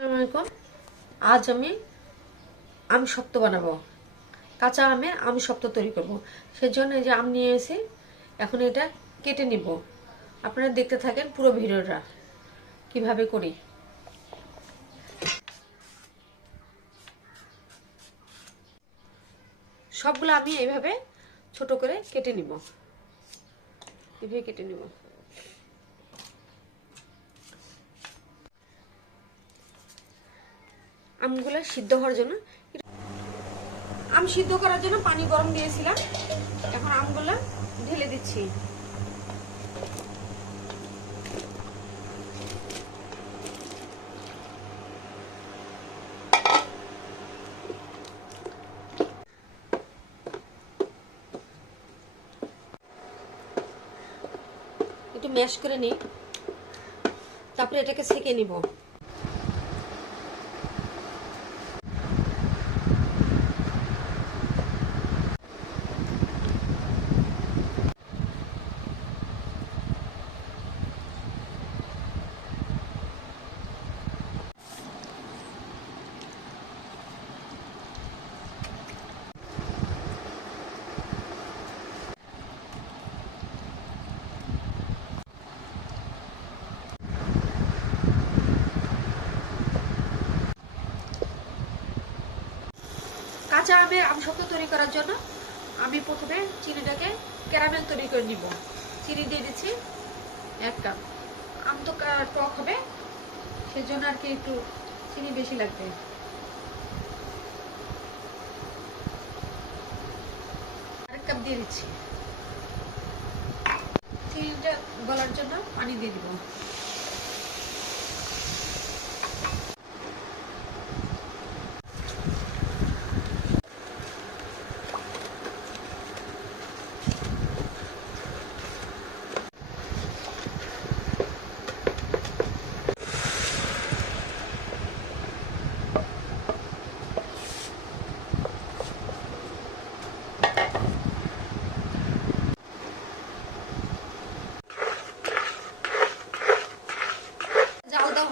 আসসালামাইকুম আজ আমি আম শক্ত বানাবো। কাঁচা আমে আমি শক্ত তৈরি করব। সেজন্য এই যে আম নিয়ে এসে এখন এটা কেটে নিব। আপনারা দেখতে থাকেন পুরো ভিডিওটা, কীভাবে করি। সবগুলো আমি এইভাবে ছোট করে কেটে নিব। এভাবে কেটে নিব। আমগুলো সিদ্ধ হওয়ার জন্য। আম সিদ্ধ করার জন্য পানি গরম দিয়েছিলাম। এখন আমগুলো ঢেলে দিচ্ছি। একটু ম্যাশ করে নিই। তারপরে এটাকে সেকে নিব। কাঁচা আমের আমসত্ব তৈরি করার জন্য আমি প্রথমে চিনিটাকে ক্যারামেল তৈরি করে নিব। চিনি দিয়ে দিচ্ছি এক কাপ আম তো টক হবে, সেজন্য আর কি একটু চিনি বেশি লাগবে। আরেক কাপ দিয়ে দিচ্ছি। চিনিটা গলার জন্য পানি দিয়ে দিব।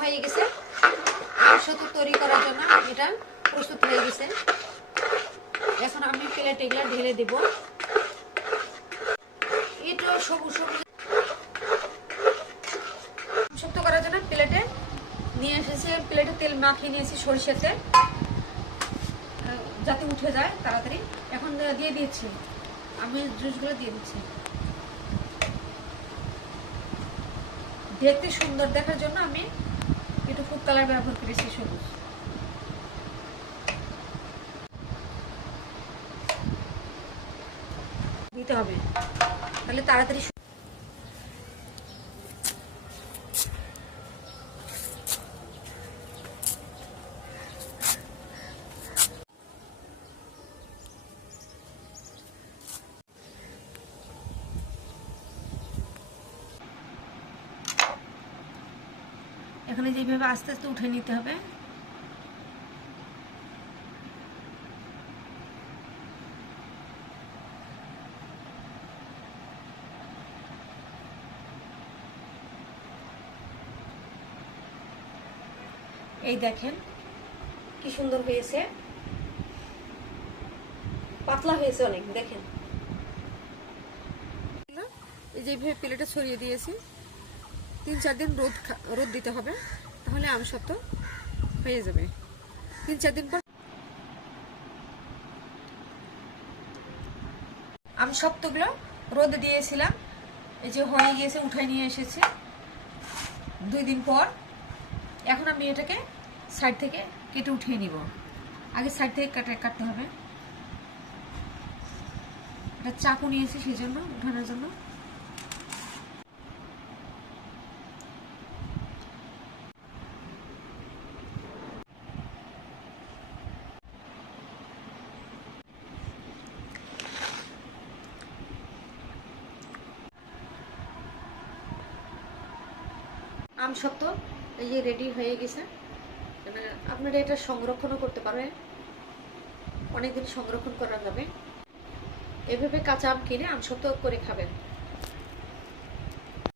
হয়ে গেছে। ঔষধ তৈরি করার জন্য এটা প্রস্তুত হয়ে গেছে। এখন আমি প্লেট এগুলো ঢেলে দেব। এটা সবুজ সবুজ শক্ত করার জন্য প্লেটে নিয়ে এসেছি। প্লেটে তেল মাখিয়ে নিয়েছি আহ, যাতে উঠে যায় তাড়াতাড়ি। এখন দিয়ে দিয়েছি আমি জুসগুলো দিয়ে দিচ্ছি। দেখতে সুন্দর দেখার জন্য আমি কালার ব্যবহার করেছি সবুজ। দিতে হবে। তাহলে তাড়াতাড়ি এখানে যেভাবে আস্তে আস্তে উঠে নিতে হবে। এই দেখেন কি সুন্দর হয়েছে। পাতলা হয়েছে অনেক, দেখেন। এই যে এইভাবে প্লেটে ছড়িয়ে দিয়েছি। তিন চার দিন রোদ রোদ দিতে হবে, তাহলে আম সত্ত্ব হয়ে যাবে। তিন চার দিন পর আম সপ্তগুলো রোদ দিয়েছিলাম, এই যে হয়ে গিয়েছে, উঠে নিয়ে এসেছি। দুই দিন পর এখন আমি এটাকে সাইড থেকে কেটে উঠিয়ে নিব। আগে সাইড থেকে কাটে কাটতে হবে। এটা চাকু নিয়েছি সেই জন্য উঠানোর জন্য। আম সত্য এই যে রেডি হয়ে গেছে। আপনারা এটা সংরক্ষণও করতে পারবেন। অনেকদিন সংরক্ষণ করা যাবে। এভাবে কাঁচা আম কিনে আম সত্য করে খাবেন।